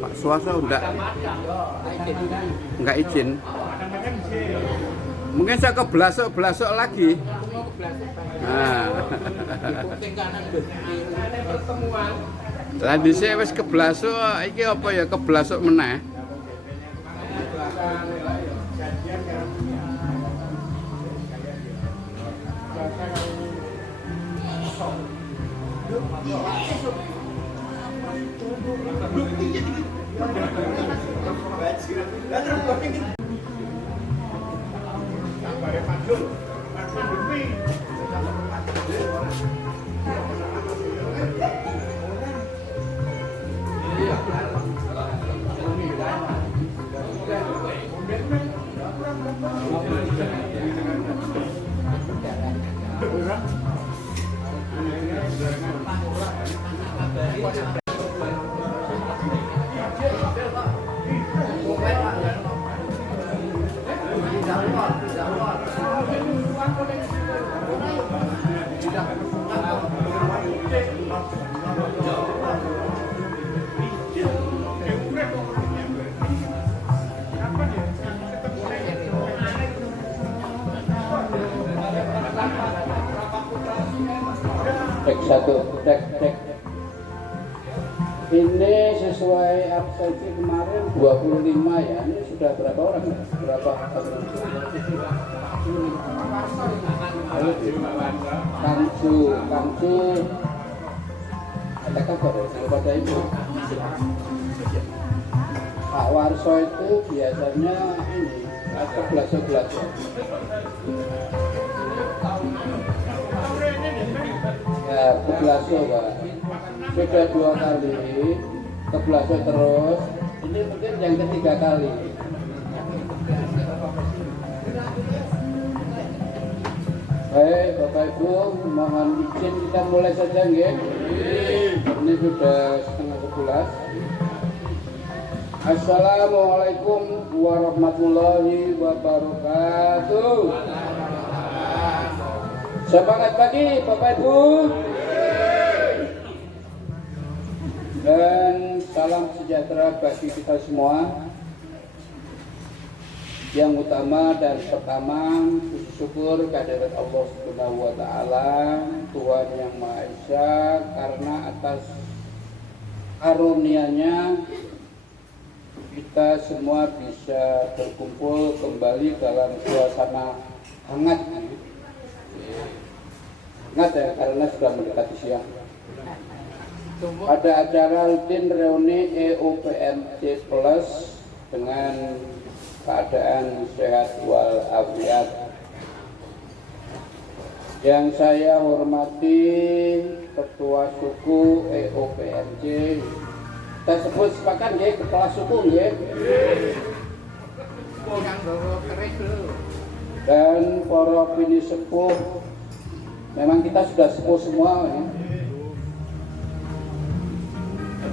Pak Suwarso enggak izin. Mungkin saya kebelasok lagi. Nah. Lah dhisik wis keblasok, iki apa ya keblasok meneh. Cek. Ini sesuai absensi kemarin 25 ya. Ini sudah berapa orang? Berapa? Kamsu. Ada kabar ya? Kepada Ibu. Pak Warso itu biasanya ini kebelas-belas. Ya, kebelasnya Pak. Sudah 2 kali, kebelasnya terus. Ini mungkin yang ketiga kali. Baik, Bapak Ibu, mohon izin kita mulai saja, nggih. Ini sudah setengah 11. Assalamualaikum warahmatullahi wabarakatuh. Semangat pagi Bapak Ibu. Dan salam sejahtera bagi kita semua. Yang utama dan pertama, syukur kehadirat Allah Subhanahu wa taala, Tuhan yang Maha Esa, karena atas karunia-Nya kita semua bisa berkumpul kembali dalam suasana hangat. Hangat ya, karena sudah mendekati siang. Pada acara rutin reuni EUPMC Plus dengan keadaan sehat walafiat. Yang saya hormati Ketua Suku EUPMC. Kita sebut sepakat ya, Kepala Suku ya. Dan para bini sepuh. Memang kita sudah sepuh semua ya.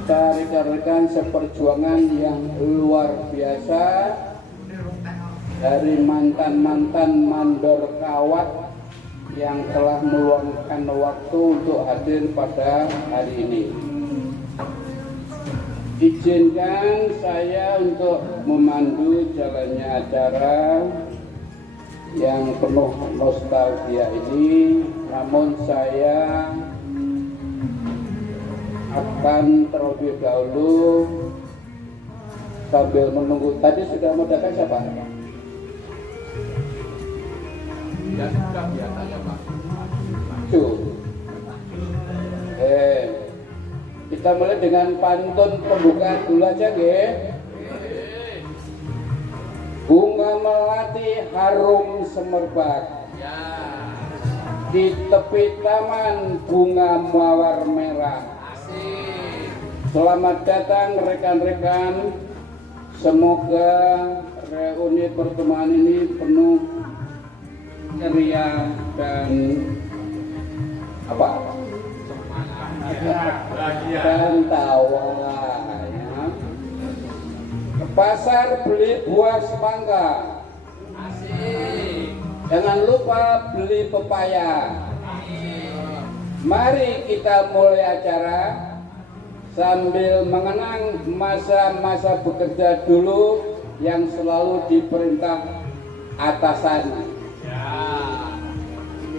Rekan-rekan seperjuangan yang luar biasa dari mantan-mantan mandor kawat yang telah meluangkan waktu untuk hadir pada hari ini. Izinkan saya untuk memandu jalannya acara yang penuh nostalgia ini, namun saya akan terlebih dahulu sambil menunggu. Tadi sudah mau datang siapa? Ya sudah biasanya Pak. Kita mulai dengan pantun pembukaan dulu aja nggih. Bunga melati harum semerbak. Di tepi taman bunga mawar merah. Selamat datang rekan-rekan. Semoga reuni pertemuan ini penuh ceria dan apa? Dan tawa ya. Ke pasar beli buah semangka. Asik. Jangan lupa beli pepaya. Mari kita mulai acara sambil mengenang masa-masa bekerja dulu yang selalu diperintah atasan.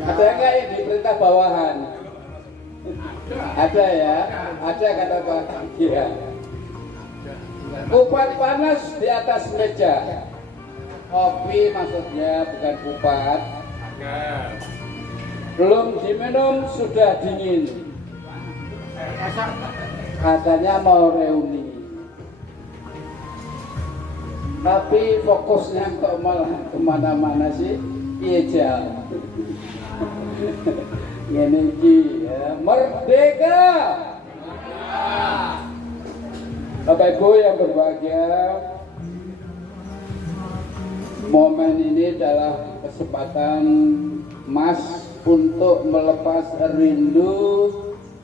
Ada nggak yang diperintah bawahan? Ada ya, ada kata Pak. Iya. Kupat panas di atas meja. Kopi maksudnya, bukan kupat. Belum diminum sudah dingin. Katanya mau reuni. Tapi fokusnya kok malah kemana-mana sih? Iya jauh. Ini ya, merdeka. Bapak Ibu yang berbahagia, momen ini adalah kesempatan emas untuk melepas rindu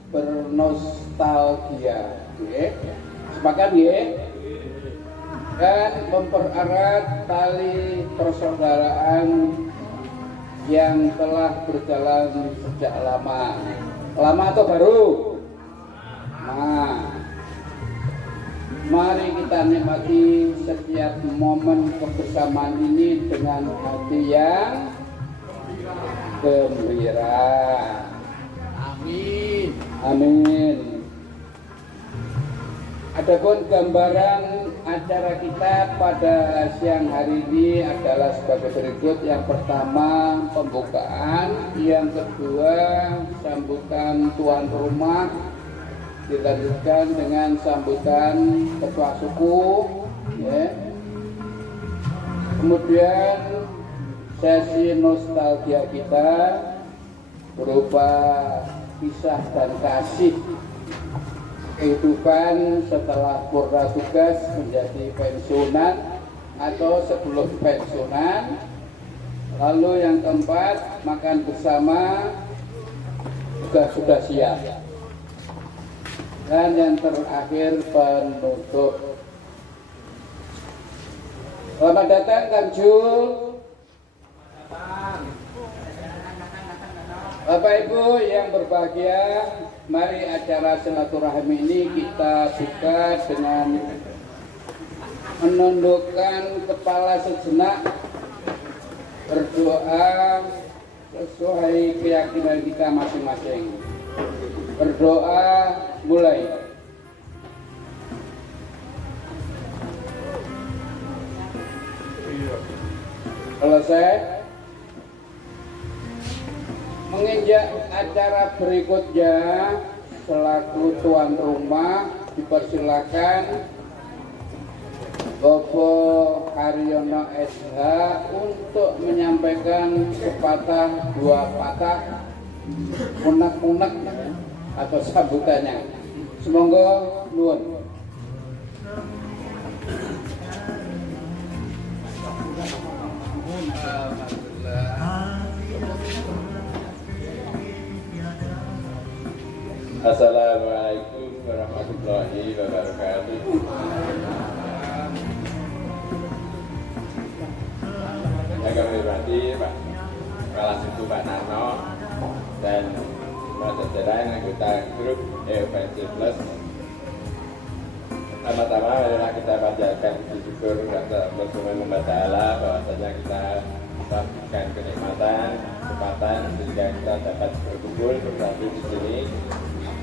bernostalgia. Sepakat ya? Dan mempererat tali persaudaraan yang telah berjalan sejak lama. Lama atau baru? Nah, mari kita nikmati setiap momen kebersamaan ini dengan hati yang gembira. Amin. Amin. Adapun gambaran acara kita pada siang hari ini adalah sebagai berikut. Yang pertama pembukaan, yang kedua sambutan tuan rumah, dilanjutkan dengan sambutan ketua suku, ya. Kemudian sesi nostalgia kita berupa kisah dan kasih kehidupan setelah purna tugas menjadi pensiunan atau sebelum pensiunan. Lalu yang keempat, makan bersama juga sudah siap. Dan yang terakhir penutup. Selamat datang Kang Jul. Bapak Ibu yang berbahagia, mari acara silaturahmi ini kita buka dengan menundukkan kepala sejenak, berdoa sesuai keyakinan kita masing-masing. Berdoa mulai. Selesai. Menginjak acara berikutnya, selaku tuan rumah dipersilakan Bapak Haryono SH untuk menyampaikan sepatah dua patah unek-unek atau sambutannya. Semoga nuwun. Assalamualaikum warahmatullahi wabarakatuh. Yang kami hormati Pak Kepala Suku Pak Narno dan para jajaran anggota grup EOPC Plus. Pertama-tama adalah kita panjatkan syukur kepada Allah Subhanahu wa Ta'ala bahwasanya kita mendapatkan kenikmatan, kesempatan sehingga kita dapat berkumpul bersatu di sini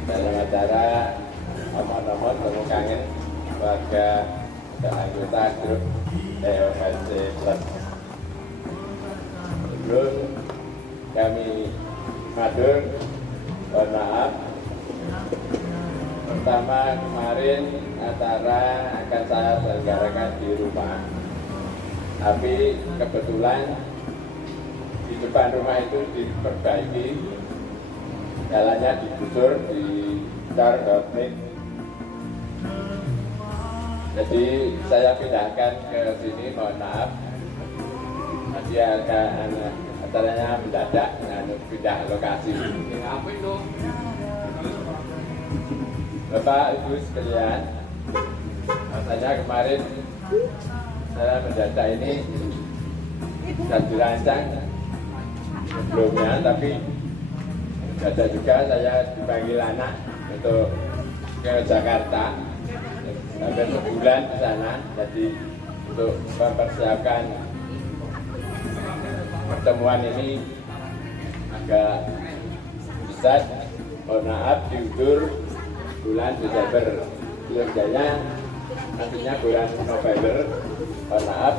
dalam acara omong-omong temu kangen warga dan anggota grup EOPC Plus. Sebelum kami matur, mohon maaf. Pertama, kemarin acara akan saya selenggarakan di rumah, tapi kebetulan di depan rumah itu diperbaiki, jalannya digusur, dicor, dotnik. Jadi saya pindahkan ke sini, mohon maaf. Tadi acaranya mendadak, pindah lokasi. Bapak Ibu sekalian, rasanya kemarin saya mendadak ini sudah dirancang sebelumnya, tapi mendadak juga saya dipanggil anak untuk ke Jakarta. Sampai sebulan di sana, jadi untuk mempersiapkan pertemuan ini agak besar. Mohon maaf diundur bulan Desember, biasanya nantinya bulan November. Mohon maaf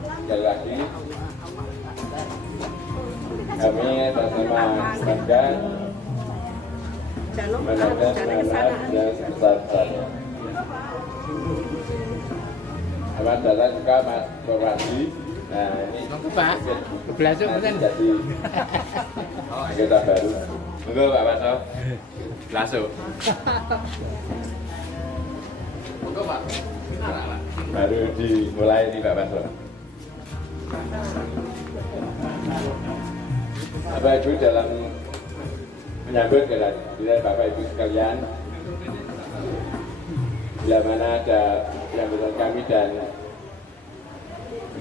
sekali lagi, kami bersama keluarga menyampaikan maaf yang sebesar-besarnya. Selamat datang juga Mas Korwadi. Nah ini Pak, belajar bukan? Jadi kita baru. Tunggu Pak Baso. Langsung. Tunggu Pak. Baru dimulai nih Pak Baso. Bapak Ibu dalam menyambut kehadiran Bapak Ibu sekalian, bila mana ada sambutan kami dan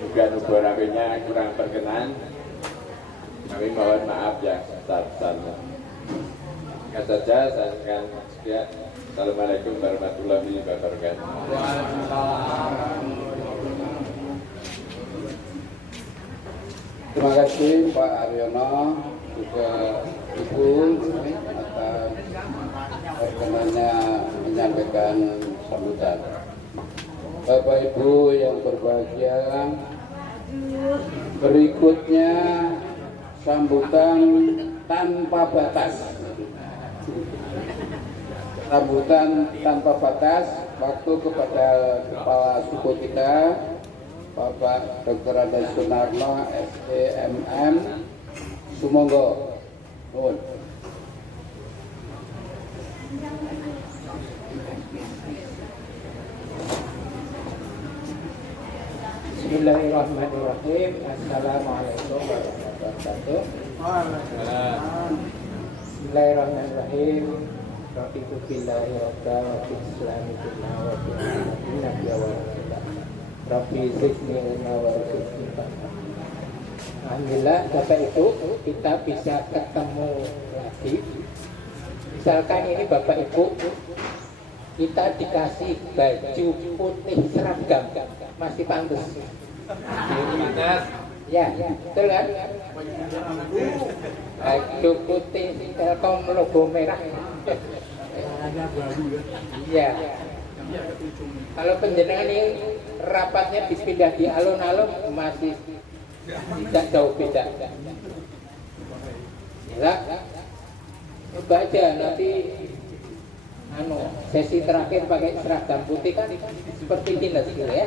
juga nuborawinya kurang berkenan, kami mohon maaf ya sebesar-besarnya. Sekian saja, saya akan sekian. Assalamualaikum warahmatullahi wabarakatuh. Terima kasih Pak Aryono, juga Ibu atas perkenannya menyampaikan sambutan. Bapak Ibu yang berbahagia, berikutnya sambutan tanpa batas. Sambutan tanpa batas, waktu kepada Kepala Suku kita, Bapak Dr. Ade Sunarno, SEMM, Sumonggo. Nuhun. Bismillahirrahmanirrahim. Assalamualaikum warahmatullahi wabarakatuh. Bismillahirrahmanirrahim. Raditu billahi rabba wa bil islami dinna wa bi Muhammadin nabiyya wa rasulullah. Rabbi zidni ilma wa rzuqni fahma. Alhamdulillah Bapak Ibu, kita bisa ketemu lagi. Misalkan ini Bapak Ibu, kita dikasih baju putih seragam, masih pantas. Ya, betul kan? Baju putih Telkom logo merah. Iya. Kalau penjenengan ini rapatnya dipindah di alun-alun masih tidak jauh beda. Ya, coba aja nanti sesi terakhir pakai seragam putih kan seperti dinas gitu ya.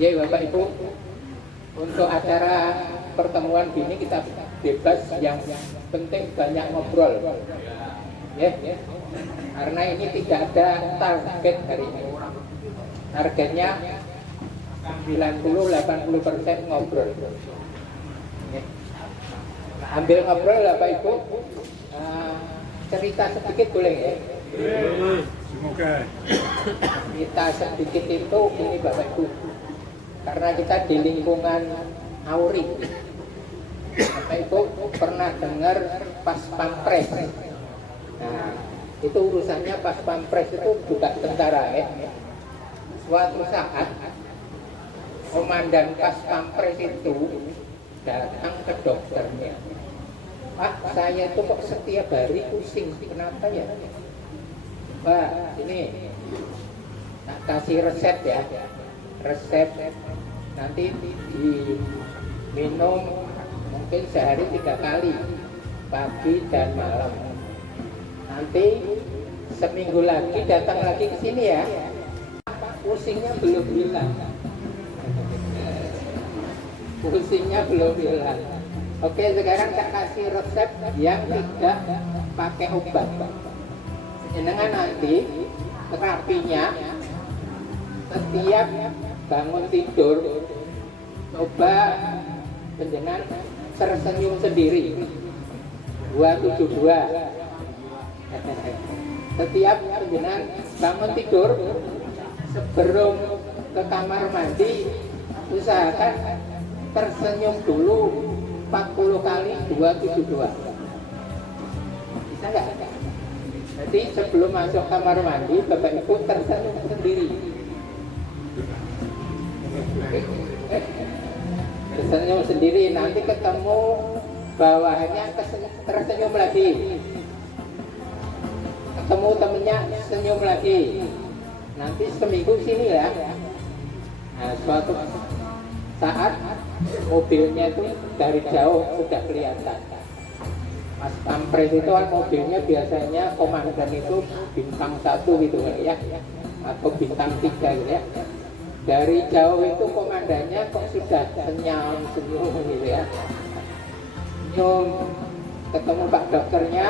Jadi Bapak Ibu, untuk acara pertemuan gini kita bebas, yang penting banyak ngobrol. Ya, karena ini tidak ada target hari ini. Targetnya 90-80% ngobrol. Ya. Ambil ngobrol Bapak Ibu. Cerita sedikit boleh ya? Semoga. Cerita sedikit itu ini Bapak Ibu, karena kita di lingkungan Auri. Bapak Ibu pernah dengar pas pampres? Nah, itu urusannya pas pampres itu juga tentara ya. Suatu saat komandan pas pampres itu datang ke dokternya. Pak, saya itu kok setiap hari pusing, kenapa ya? Pak, ini tak kasih resep ya, resep nanti diminum mungkin sehari 3 kali, pagi dan malam. Nanti seminggu lagi datang lagi ke sini ya. Pusingnya belum hilang. Pusingnya belum hilang. Oke, sekarang tak kasih resep yang tidak pakai obat. Dengan nanti terapinya setiap bangun tidur coba panjenengan tersenyum sendiri 272. Setiap panjenengan bangun tidur sebelum ke kamar mandi usahakan tersenyum dulu 40 kali 272. Bisa nggak? Jadi sebelum masuk kamar mandi Bapak Ibu tersenyum sendiri. Tersenyum sendiri, nanti ketemu bawahnya tersenyum lagi, ketemu temennya senyum lagi, nanti seminggu sini ya. Nah, suatu saat mobilnya itu dari jauh sudah kelihatan. Mas Pampres itu kan mobilnya biasanya komandan itu bintang 1 gitu ya, atau bintang 3 gitu ya. Dari jauh itu komandannya kok sudah senyum gitu ya. Senyum, ketemu Pak dokternya,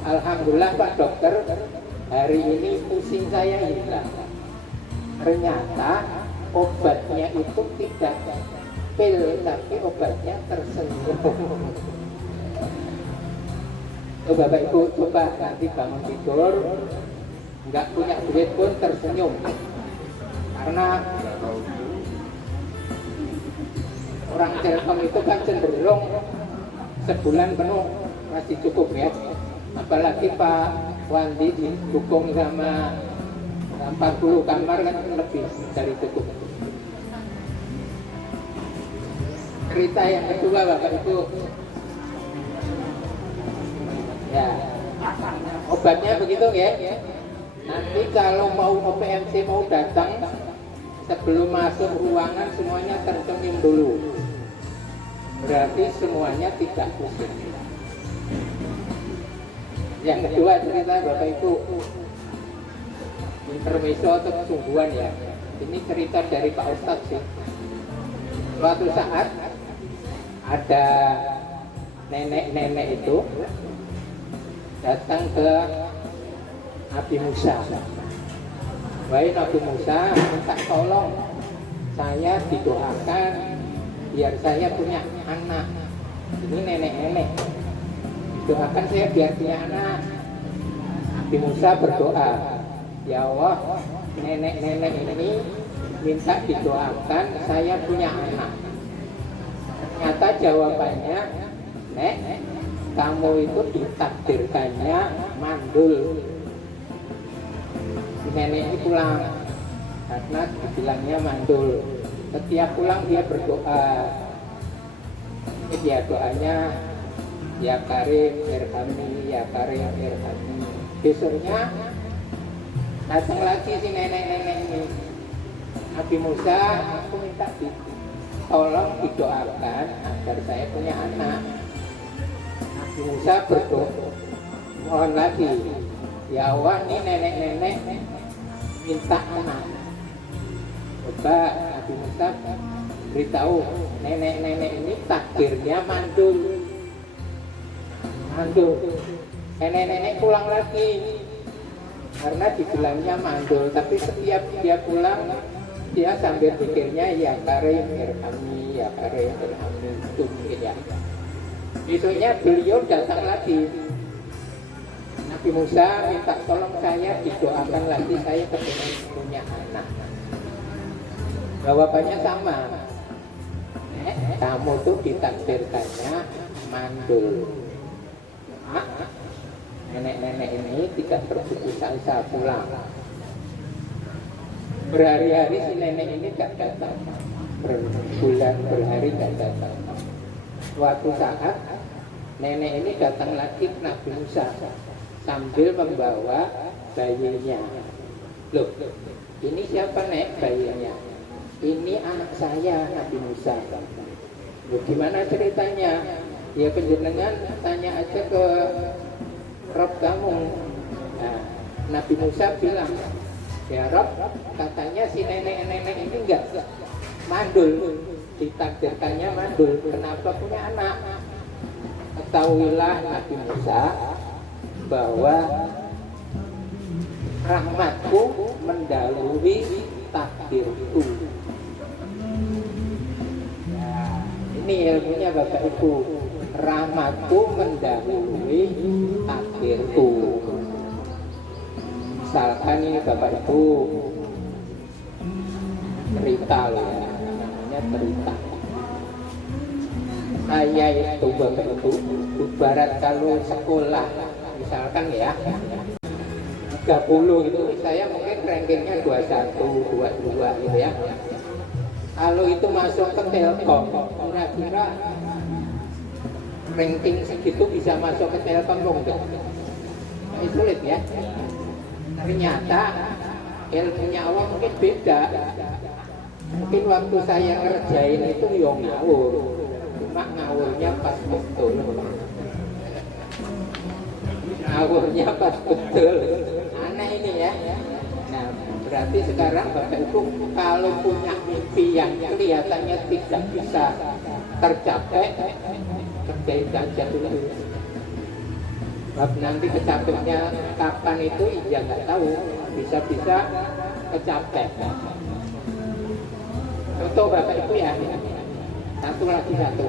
alhamdulillah Pak dokter, hari ini pusing saya hilang. Ternyata obatnya itu tidak pil, tapi obatnya tersenyum. Bapak Ibu coba nanti bangun tidur, nggak punya duit pun tersenyum. Karena orang Telkom itu kan cenderung sebulan penuh masih cukup ya. Apalagi Pak Wandi didukung sama 40 kamar kan lebih dari cukup. Cerita yang kedua Bapak Ibu, ya obatnya begitu ya. Nanti kalau mau OPMC mau datang, sebelum masuk ruangan semuanya tersenyum dulu. Berarti semuanya tidak pusing. Yang kedua cerita Bapak Ibu, intermezzo atau kesungguhan ya. Ini cerita dari Pak Ustadz sih. Suatu saat ada nenek-nenek itu datang ke Nabi Musa. Wahai Nabi Musa, minta tolong saya didoakan biar saya punya anak. Ini nenek-nenek, doakan saya biar punya anak. Nabi Musa berdoa, ya Allah, nenek-nenek ini minta didoakan saya punya anak. Ternyata jawabannya, Nek, kamu itu ditakdirkannya mandul. Si nenek ini pulang karena dibilangnya mandul. Setiap pulang dia berdoa. Dia doanya, ya Karim irhamni, ya Karim irhamni. Besoknya datang lagi si nenek-nenek ini. Nabi Musa, aku minta tolong didoakan agar saya punya anak. Nabi Musa berdoa, mohon lagi, ya Allah, ini nenek-nenek minta anak. Coba Nabi Musa beritahu, nenek-nenek ini takdirnya mandul. Mandul. Nenek-nenek pulang lagi karena dibilangnya mandul, tapi setiap dia pulang dia sambil pikirnya ya Karim irhamni, ya Karim irhamni, itu mungkin ya. Besoknya beliau datang lagi. Nabi Musa minta tolong saya didoakan lagi, saya kepengen punya anak. Jawabannya sama. Kamu tuh ditakdirkannya mandul. Nenek-nenek ini tidak berputus asa pulang. Berhari-hari si nenek ini gak datang, berbulan berhari gak datang. Suatu saat nenek ini datang lagi ke Nabi Musa sambil membawa bayinya. Loh, ini siapa Nek bayinya? Ini anak saya Nabi Musa. Loh, gimana ceritanya? Ya penjenengan tanya aja ke Rob kamu. Nah, Nabi Musa bilang, ya Rob, katanya si nenek-nenek ini enggak mandul, ditakdirkannya mandul. Kenapa punya anak? Ketahuilah Nabi Musa bahwa rahmatku mendahului takdirku. Nah, ini ilmunya Bapak Ibu. Rahmatku mendahului takdirku. Misalkan ini Bapak Ibu cerita loh ya, namanya cerita. Saya itu Bapak Ibu, ibarat kalau sekolah misalkan ya 30 gitu, saya mungkin rankingnya 21, 22 gitu ya. Kalau itu masuk ke Telkom, kira-kira ranking segitu bisa masuk ke Telkom dong enggak? Ini sulit ya. Ternyata ilmunya Allah mungkin beda. Mungkin waktu saya ngerjain itu yang ngawur, cuma ngawurnya pas betul. Ngawurnya pas betul. Aneh ini ya. Nah, berarti sekarang Bapak Ibu kalau punya mimpi yang kelihatannya tidak bisa tercapai, kerjain saja dulu. Nanti kecapainya kapan itu ya nggak tahu, bisa-bisa kecapai. Contoh Bapak Ibu ya, satu lagi satu.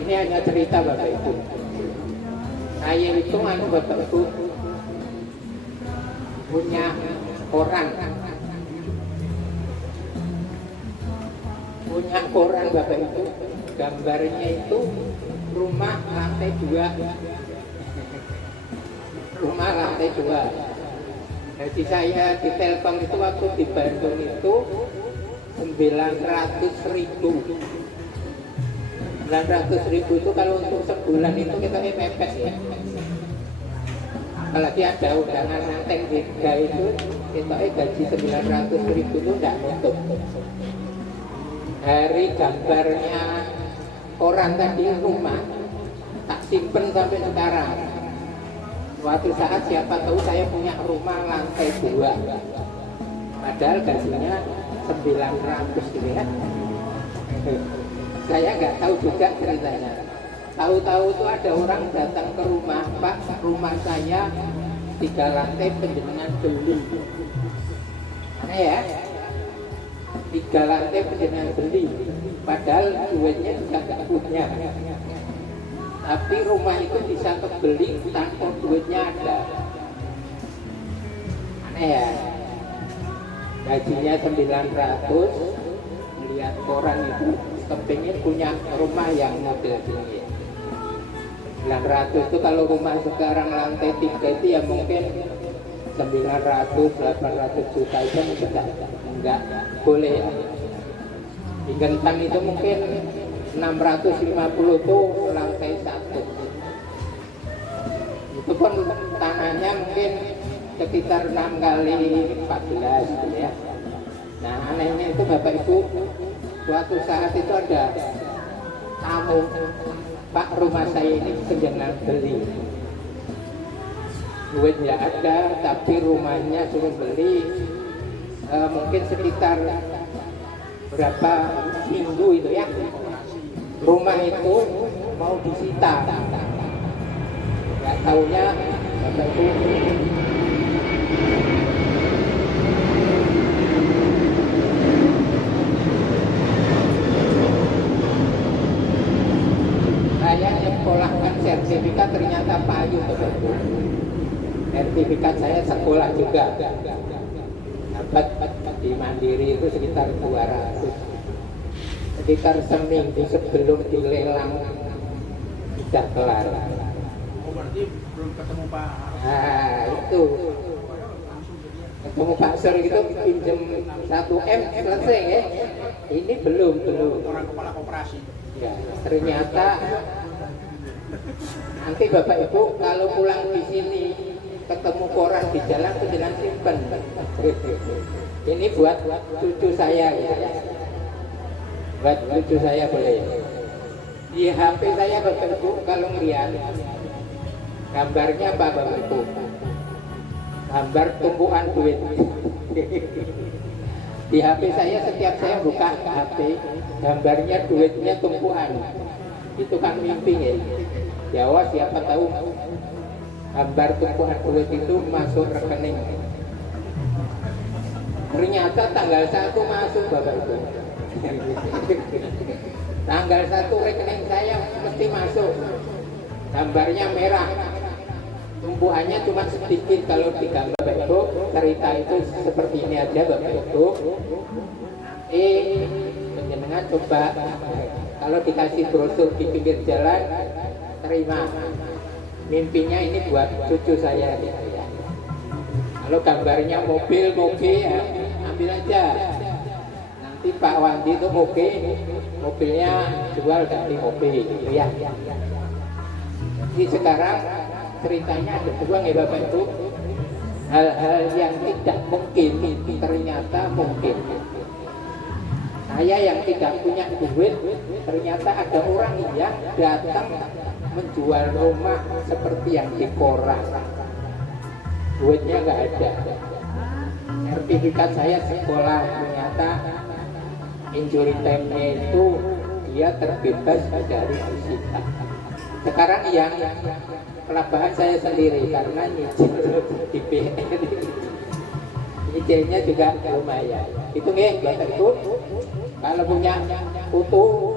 Ini hanya cerita Bapak Ibu. Saya itu Bapak Ibu punya koran Bapak Ibu, gambarnya itu rumah lantai 2. Rumah lantai 2. Jadi saya di Telkom itu waktu di Bandung itu 900.000. 900.000 itu kalau untuk sebulan itu kita mepet ya. Apalagi ada undangan nanteng tiga itu kita gaji 900.000 itu tidak nutup. Dari gambarnya koran tadi rumah tak simpen sampai sekarang. Suatu saat siapa tahu saya punya rumah lantai 2, padahal gajinya 900 gitu ya. Saya nggak tahu juga ceritanya. Tahu-tahu itu ada orang datang ke rumah, Pak, rumah saya 3 lantai penjenengan beli. Aneh ya, 3 lantai penjenengan beli, padahal duitnya juga nggak punya. Tapi rumah itu bisa kebeli tanpa duitnya ada. Aneh ya, gajinya 900, melihat koran itu kepingin punya rumah yang model tinggi. 900 itu kalau rumah sekarang lantai 3 itu ya mungkin 900-800 juta itu enggak boleh ya. Di Gentang itu mungkin 650 itu lantai 1. Itu pun tanahnya mungkin sekitar 6 kali 14 gitu ya. Nah anehnya itu Bapak Ibu, suatu saat itu ada tamu, Pak, rumah saya ini penjenengan beli. Duitnya ada, tapi rumahnya suruh beli mungkin sekitar berapa minggu itu ya. Rumah itu mau disita. Nggak taunya Bapak Ibu, saya nyekolahkan sertifikat ternyata payung Bapak Ibu. Sertifikat saya sekolah juga. Dapat di Mandiri itu sekitar 200. Sekitar seminggu sebelum dilelang sudah kelar. Oh, berarti belum ketemu Pak. Nah itu ketemu Pak Sur itu pinjam 1M selesai ya. Ini belum. Orang kepala koperasi. Ya, ternyata nanti Bapak Ibu kalau pulang di sini ketemu koran di jalan itu jangan simpen. Ini buat cucu saya ya. Buat cucu saya boleh. Di HP saya Bapak Ibu kalau melihat gambarnya apa Bapak Ibu? Gambar tumpuan duit. Di HP saya setiap saya buka HP, gambarnya duitnya tumpuan. Itu kan mimpi ya. Jawa siapa tahu gambar tumpuan duit itu masuk rekening. Ternyata tanggal 1 masuk Bapak Ibu. Tanggal 1 rekening saya mesti masuk. Gambarnya merah. Tumbuhannya cuma sedikit kalau digambar Bapak Ibu. Cerita itu seperti ini aja Bapak Ibu. Penjenengan coba kalau dikasih brosur di pinggir jalan, terima. Mimpinya ini buat cucu saya. Kalau gambarnya mobil ya, ambil aja. Nanti Pak Wandi itu mobilnya jual ganti mobil, gitu ya. Jadi sekarang ceritanya ada dua ya Bapak Ibu. Hal-hal yang tidak mungkin ternyata mungkin. Saya yang tidak punya duit, ternyata ada orang yang datang menjual rumah seperti yang di koran. Duitnya nggak ada. Sertifikat saya sekolah, ternyata injury time-nya itu dia terbebas dari disita. Sekarang yang kelabahan saya sendiri karena nyicil di BR. Nyicilnya juga lumayan. Itu nih Bapak Ibu. Kalau punya utuh,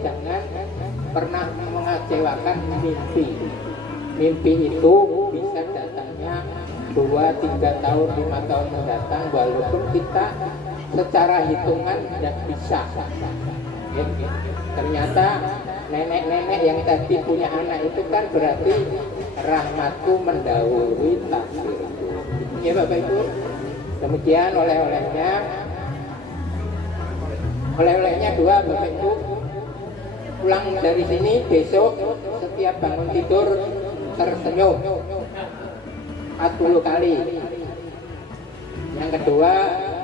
jangan pernah mengecewakan mimpi. Mimpi itu bisa datangnya 2-3 tahun, 5 tahun mendatang, walaupun kita secara hitungan tidak bisa. Ternyata nenek-nenek yang tadi punya anak itu kan berarti rahmatku mendahului takdirku. Ya Bapak Ibu. Demikian oleh-olehnya. Oleh-olehnya 2 Bapak Ibu. Pulang dari sini besok setiap bangun tidur tersenyum 40 kali. Yang kedua,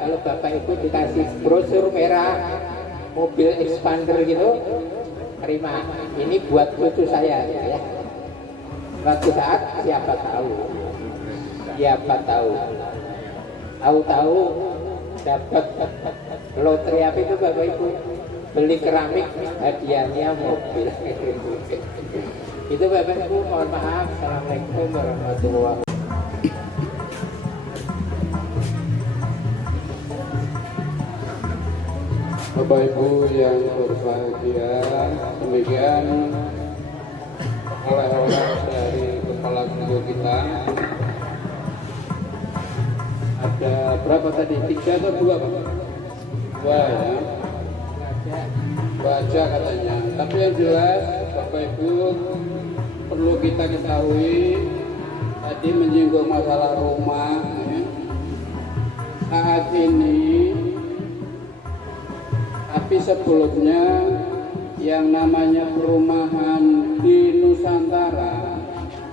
kalau Bapak Ibu dikasih brosur merah mobil expander gitu, terima. Ini buat cucu saya ya. Suatu saat siapa tahu tahu dapat lotre apa itu Bapak Ibu, beli keramik hadiahnya mobil. Itu Bapak Ibu, mohon maaf. Assalamualaikum warahmatullahi wabarakatuh. Bapak Ibu yang berbahagia, demikian oleh-oleh dari kepala guru kita. Ada berapa tadi? 3 atau 2 Pak? 2 ya. 2 aja katanya. Tapi yang jelas Bapak Ibu perlu kita ketahui, tadi menyinggung masalah rumah ya. Saat ini, tapi sebelumnya yang namanya perumahan di Nusantara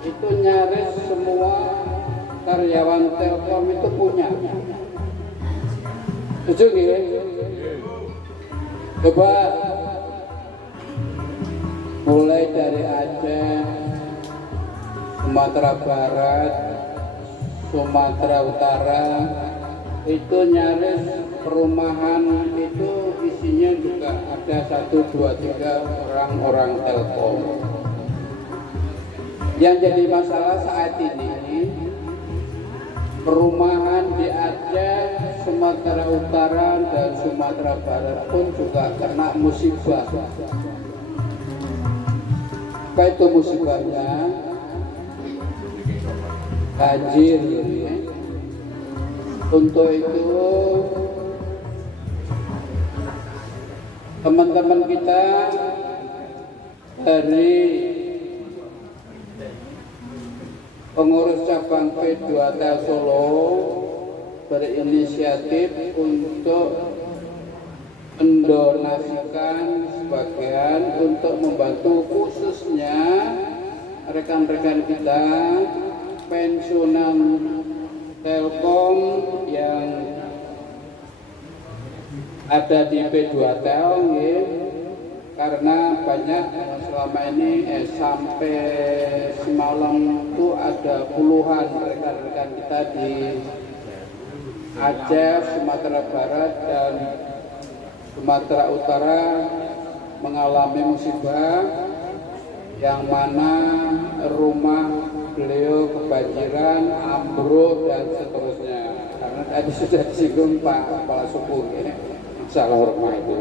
itu nyaris semua karyawan Telkom itu punya. Setuju nggih? Coba mulai dari Aceh, Sumatera Barat, Sumatera Utara, itu nyaris perumahan itu isinya juga ada 1, 2, 3 orang Telkom. Yang jadi masalah saat ini, perumahan di Aceh, Sumatera Utara dan Sumatera Barat pun juga kena musibah. Apa itu musibahnya? Banjir. Untuk itu teman-teman kita dari pengurus cabang P2Tel Solo berinisiatif untuk mendonasikan sebagian untuk membantu khususnya rekan-rekan kita pensiunan Telkom yang ada di P2Tel ya, karena banyak selama ini sampai semalam itu ada puluhan rekan-rekan kita di Aceh, Sumatera Barat dan Sumatera Utara mengalami musibah yang mana rumah beliau kebanjiran, ambruk dan seterusnya. Karena tadi sudah disinggung Pak Kepala Suku, ya. Salah hormat itu.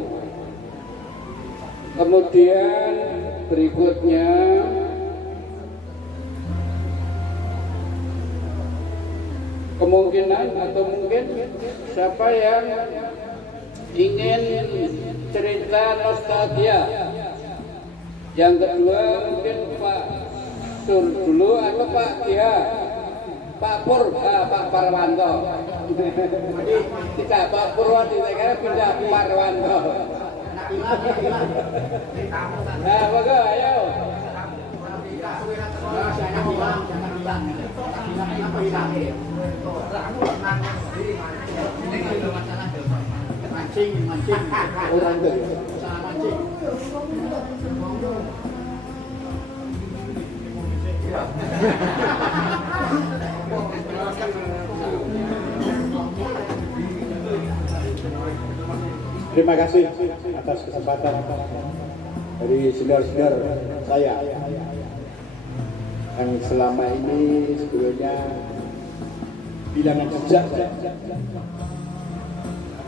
Kemudian berikutnya kemungkinan atau mungkin siapa yang ingin cerita nostalgia. Yang kedua mungkin Pak Sur dulu atau Pak Kia, Pak Pur, Pak Parwanto. Tidak Pak Purwadi, saya kira pindah Parwanto. Nah, monggo ayo. Mancing orang itu ya. Salah mancing. Terima kasih atas kesempatan dari saudara-saudara saya yang selama ini sebelumnya bilangan jejak.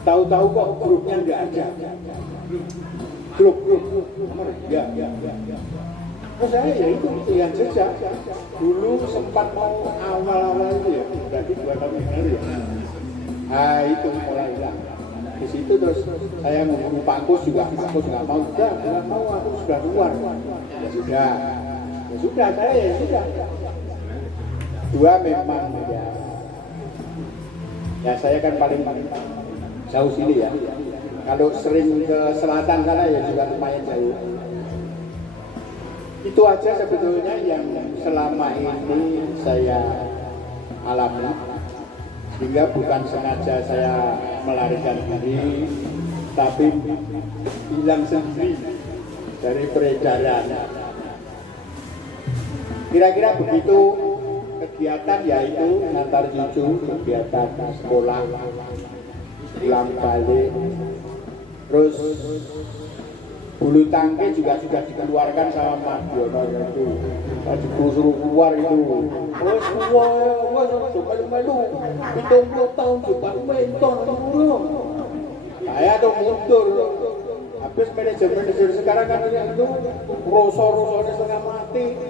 Tahu-tahu kok grupnya nggak ada. Grup. Ya. Oh saya ya itu pilihan jejak. Dulu sempat mau awal-awal itu ya, berarti 2 tahun yang lalu ya. Nah itu mulai hilang. Di situ terus saya ngomong Pak Kus juga, Pak Kus nggak mau, nggak mau, aku sudah keluar. Ya sudah saya ya sudah. 2 memang ya saya kan paling jauh sini ya. Kalau sering ke selatan sana ya juga lumayan jauh. Itu aja sebetulnya yang selama ini saya alami. Sehingga bukan sengaja saya melarikan diri, tapi hilang sendiri dari peredaran. Kira-kira begitu kegiatan, yaitu ngantar cucu, kegiatan sekolah, pulang balik, terus bulu tangkis juga sudah dikeluarkan sama Mardiono itu. Tadi suruh keluar itu. Terus keluar, coba melu. 70 tahun coba mentor dulu. Saya tuh mundur. Habis manajer sekarang kan itu rosor-rosornya setengah mati.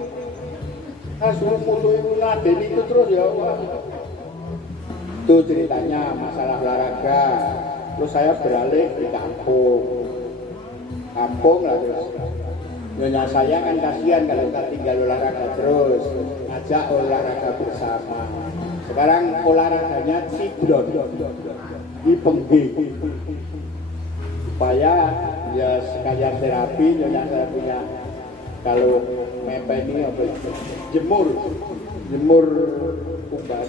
Saya suruh musuh itu ngadeni itu terus ya. Itu ceritanya masalah olahraga. Terus saya beralih di kampung lah terus. Nyonya saya kan kasihan kalau kita tinggal olahraga terus, ngajak olahraga bersama. Sekarang olahraganya ciblon di pengging supaya ya sekalian terapi. Nyonya saya punya kalau mepet ini apa jemur kumbas,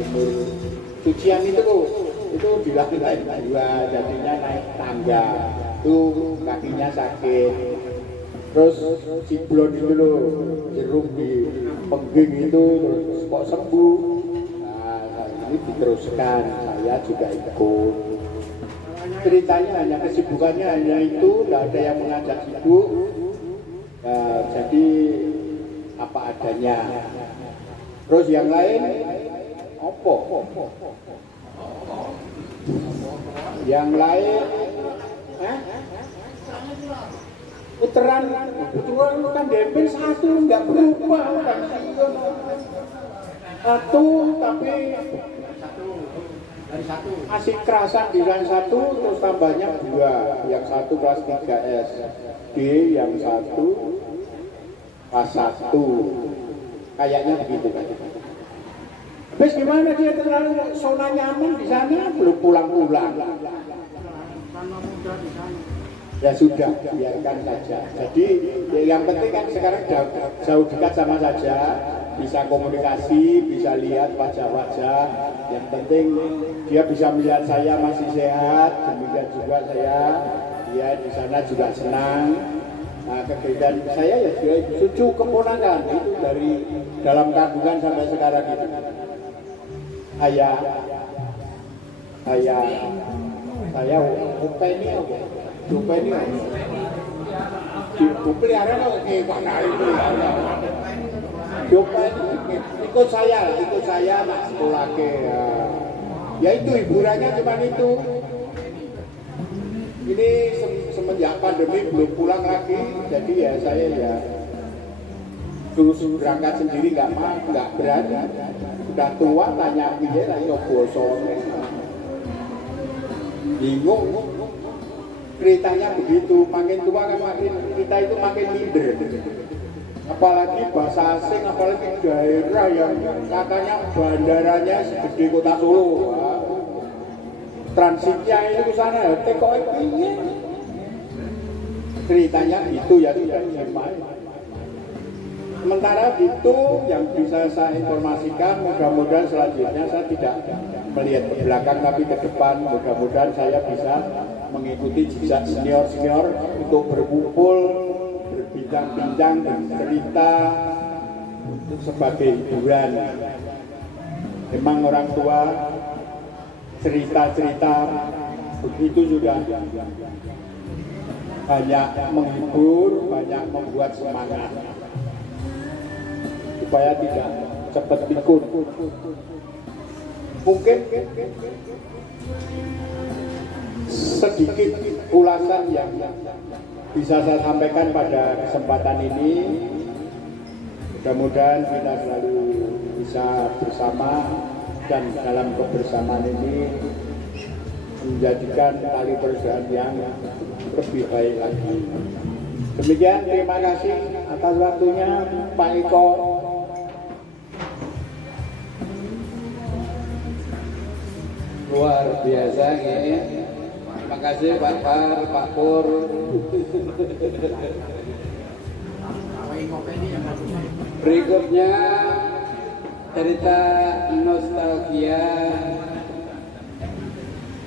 jemur cucian itu loh, itu dilakukan 2 jadinya naik tangga. Itu kakinya sakit, terus ciblon itu loh, jerum di pengging itu terus kok sembuh. Nah ini diteruskan, saya juga ikut. Ceritanya hanya kesibukannya hanya itu, tidak ada yang mengajak sibuk. Jadi apa adanya. Terus yang lain opo? Yang lain puteran kan dempel 1 nggak berubah kan. 1 tapi masih kerasan di yang 1 terus tambahnya 2, yang 1 kelas 3 SD, yang 1 kelas 1 kayaknya begitu kan. Habis gimana dia terlalu zona nyaman di sana, belum pulang-pulang. Ya sudah, biarkan saja. Jadi yang penting kan sekarang jauh dekat sama saja, bisa komunikasi, bisa lihat wajah-wajah. Yang penting dia bisa melihat saya masih sehat, demikian juga saya. Dia di sana juga senang. Nah, kegiatan saya ya cucu keponakan itu dari dalam kandungan sampai sekarang itu. Saya upeni apa? Upeni dipelihara kok kayak mana itu? Coba ikut saya nak sekolah ke. Ya itu hiburannya cuma itu. Ini semenjak pandemi belum pulang lagi, jadi ya saya ya terus berangkat sendiri nggak berani. Udah tua tanya dia tanya boso, bingung. Ceritanya begitu, makin tua kan makin kita itu makin minder. Apalagi bahasa asing, apalagi daerah yang katanya bandaranya segede kota Solo. Transitnya itu ke sana, kok ini ceritanya itu ya sudah main. Sementara itu yang bisa saya informasikan, mudah-mudahan selanjutnya saya tidak melihat ke belakang tapi ke depan. Mudah-mudahan saya bisa mengikuti jejak senior-senior untuk berkumpul, berbincang-bincang, bercerita sebagai hiburan. Memang orang tua cerita-cerita begitu sudah banyak menghibur, banyak membuat semangat supaya tidak cepat pikun. Mungkin sedikit ulasan yang bisa saya sampaikan pada kesempatan ini. Mudah-mudahan kita selalu bisa bersama dan dalam kebersamaan ini menjadikan tali persaudaraan yang lebih baik lagi. Demikian, terima kasih atas waktunya Pak Iko. Luar biasa ini. Terima kasih Pak Par, Pak Pur. Berikutnya cerita nostalgia.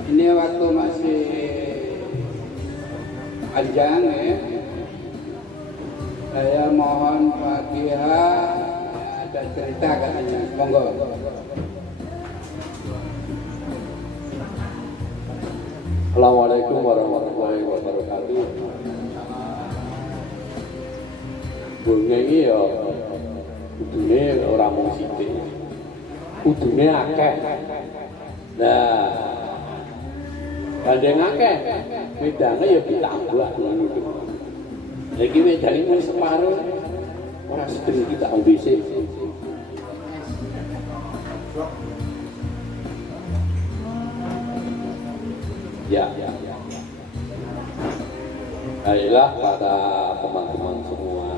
Ini waktu masih panjang ya. Saya mohon Pak Kiha ada cerita katanya. Monggo. Assalamualaikum warahmatullahi wabarakatuh. Bungengi ya kudune ora mung sithik. Kudune akeh. Nah, gandeng akeh. Medane ya ditambah ngono. Lagi medane wis separo ora sedeng kita ambil sih. Ya. Baiklah pada teman-teman semua.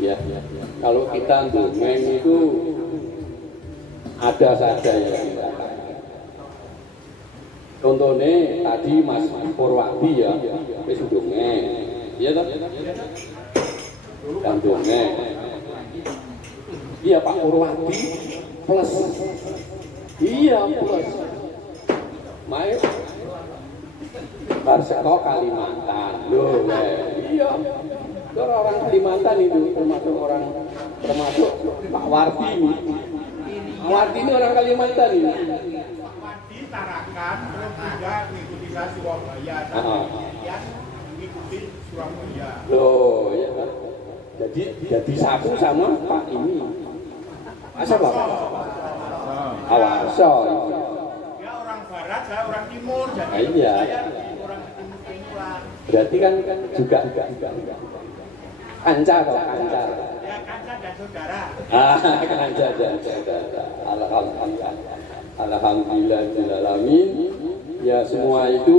Ya. Kalau kita dongeng itu ada saja yang kita. Contohnya tadi Mas Purwadi ya, wis dongeng. Iya toh? Dan dongeng. Iya Pak Purwadi plus. Iya plus. Main Barseko Kalimantan, loh, iya, itu orang Kalimantan itu termasuk Pak Wardi ini. Pak Wardi ini orang Kalimantan ini. Pak Wardi Tarakan, belum juga mengikuti Surabaya, yang mengikuti Surabaya. Loh, ya kan? Jadi satu sama Pak ini. Masa Pak? Awarso. Dia orang Barat, saya orang Timur, jadi iya. saya orang Timur-Timuran. Berarti kan juga kanca atau kancar? Ya kanca dan saudara. Kanca dan saudara. Alhamdulillahirrahmanirrahim. Ya semua itu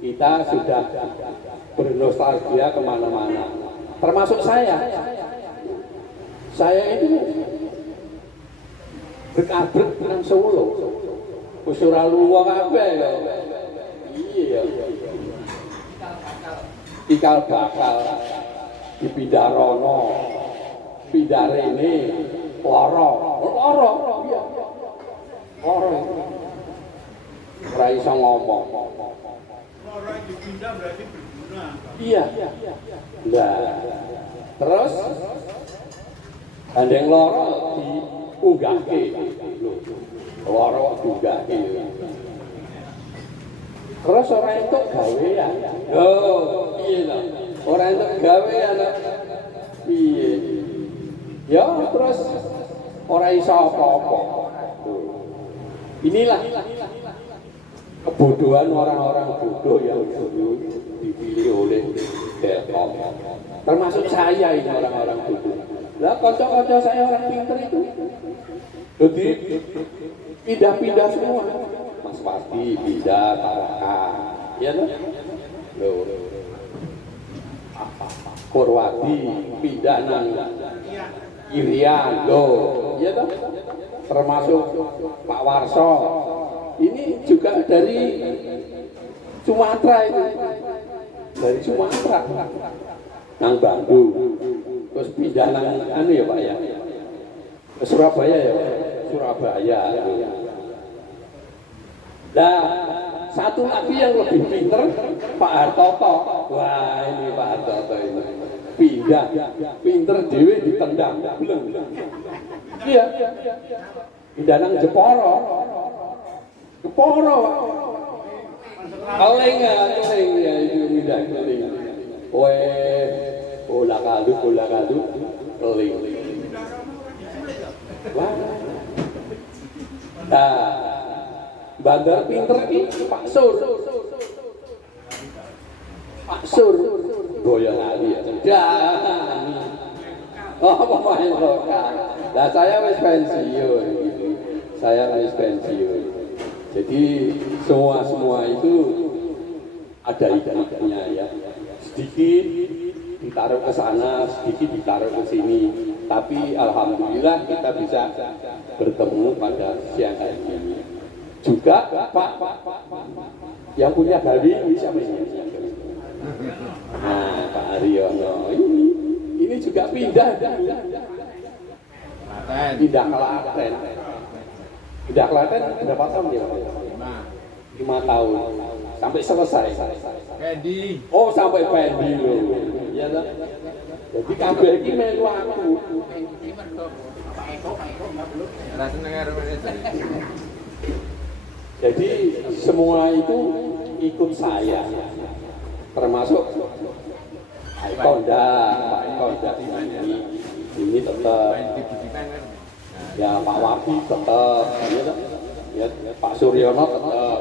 kita sudah bernostalgia kemana-mana. Termasuk saya. Saya itu berkabrek nang Solo. Wis ora luwih kabeh ya. Iya. Ikal bakal dipindah rono, pindah rene, loro, iya. Loro. Ora iso ngomong. Loro yang dipindah berarti berguna. Iya. Nah, terus gandeng loro diunggahke. Loro diunggahke. Terus orang itu gawean. Loh, iya lah. Orang itu gawean. Iya. Ya terus orang iso apa-apa. Inilah kebodohan orang-orang bodoh yang dulu dipilih oleh Telkom. Termasuk saya ini orang-orang bodoh. Lah kanca-kanca saya orang pinter itu. Jadi pindah-pindah semua. Mas Pati pindah Tarakan. Ya toh? Loh. Korwati pindah nang Irian, loh, iya toh? Termasuk Pak Warso. Ini juga dari Sumatera itu, dari Sumatera, nang Bandung, terus pindah nang anu ya Pak ya, ke Surabaya ya, Pak? Surabaya. Nah, satu lagi yang lebih pinter, Pak Hartoto. Wah ini Pak Hartoto ini pindah, pinter dewe ditendang, belum? Iya, pindah nang Jeporo, keling ya itu pindah keling. Bola kadu, keling. Wah, nah. Bandar pinter ini Pak Sur, Boyolali ya. Oh pemain lokal. Nah saya wis pensiun, Jadi semua itu ada ikan-ikannya ya. Sedikit ditaruh ke sana, sedikit ditaruh ke sini. Tapi alhamdulillah kita bisa bertemu pada siang hari ini. Juga Pak yang punya Gawi siapa ini? Nah Pak Aryono ini juga pindah ke Klaten berapa tahun dia? 5 tahun sampai selesai. Pendi. Oh sampai pendi loh. Ya toh. Jadi kabeh iki melu aku. Jadi semua itu ikut saya, termasuk Pak Konda ini tetap, ya Pak Wati tetap, ya, Pak Suryono tetap,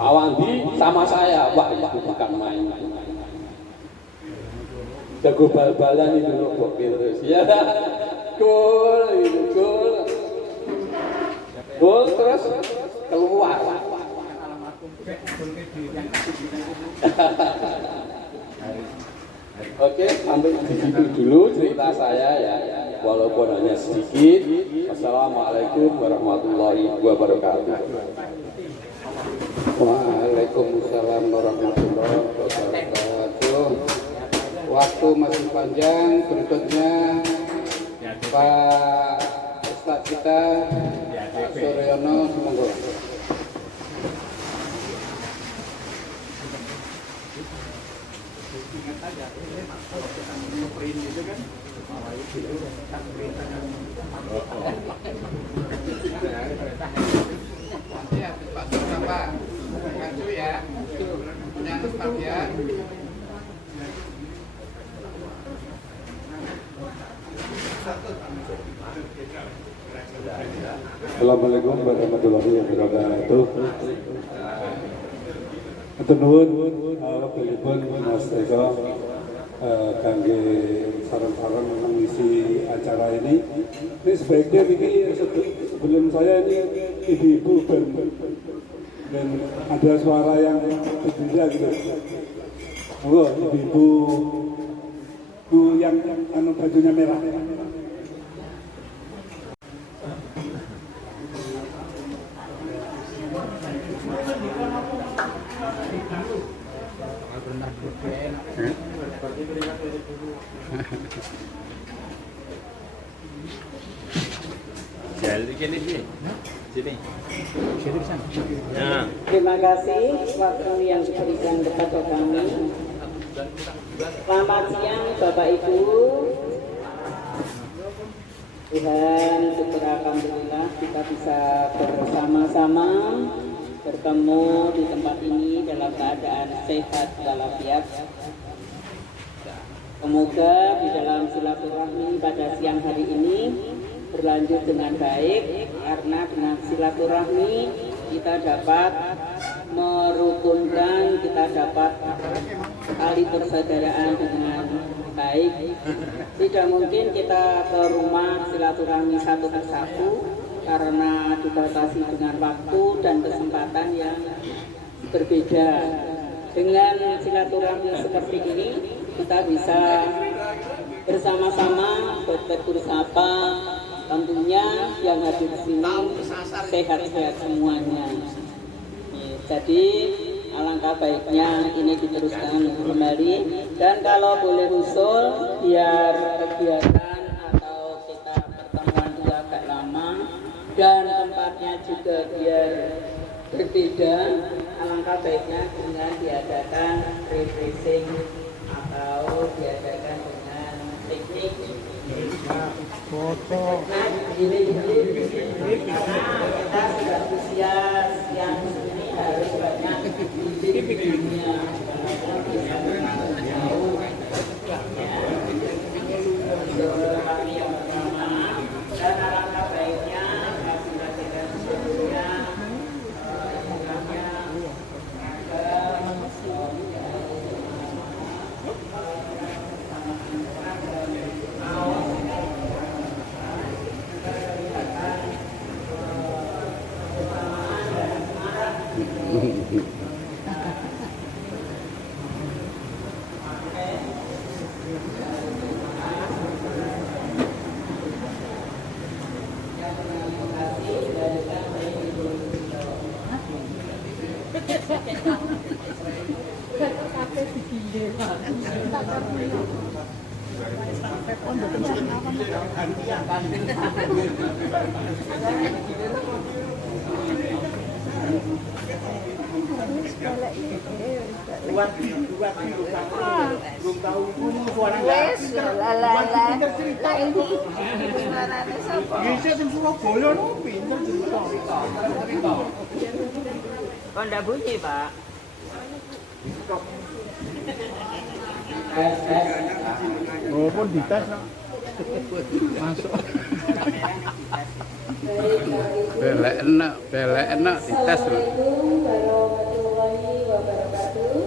Pak Wandi sama saya, wah itu bukan main. Jago bal-balan itu loh terus, ya, gol terus keluar. Oke, sampai di situ dulu cerita saya ya, walaupun hanya sedikit. Assalamualaikum warahmatullahi wabarakatuh. Waalaikumsalam warahmatullahi wabarakatuh. Waktu masih panjang, berikutnya Pak Ustadz kita Pak Suryono, semoga. Nanti habis Pak Suryono Pak maju ya, punya Ustadz ya. Assalamualaikum warahmatullahi wabarakatuh. Atur nuwun wektalipun Mas Eko kangge saran-saran mengisi acara ini. Ini sebaiknya ini sebelum saya ini ibu-ibu dan ada suara yang berbeda gitu. Oh, ibu-ibu yang bajunya merah. Terima kasih waktu yang diberikan kepada kami. Selamat siang Bapak Ibu. Tuhan syukur alhamdulillah kita bisa bersama-sama bertemu di tempat ini dalam keadaan sehat walafiat. Semoga di dalam silaturahmi pada siang hari ini berlanjut dengan baik, karena dengan silaturahmi kita dapat merukunkan, kita dapat tali persaudaraan dengan baik. Tidak mungkin kita ke rumah silaturahmi satu persatu karena dibatasi dengan waktu dan kesempatan yang berbeda. Dengan silaturahmi seperti ini kita bisa bersama-sama bertegur sapa, tentunya yang hadir di sini sehat-sehat semuanya. Jadi alangkah baiknya ini diteruskan kembali, dan kalau boleh usul biar kegiatan atau kita pertemuan juga agak lama dan tempatnya juga biar berbeda, alangkah baiknya dengan diadakan refreshing atau diadakan dengan piknik. Nah, ini kita sudah usia yang ini harus banyak bibit-bibitnya. Kami yang pertama, dan alangkah baiknya hasil-hasilnya sebelumnya kok ndak bunyi, Pak? Walaupun dites masuk. Belek enak dites loh. Assalamualaikum warahmatullahi wabarakatuh.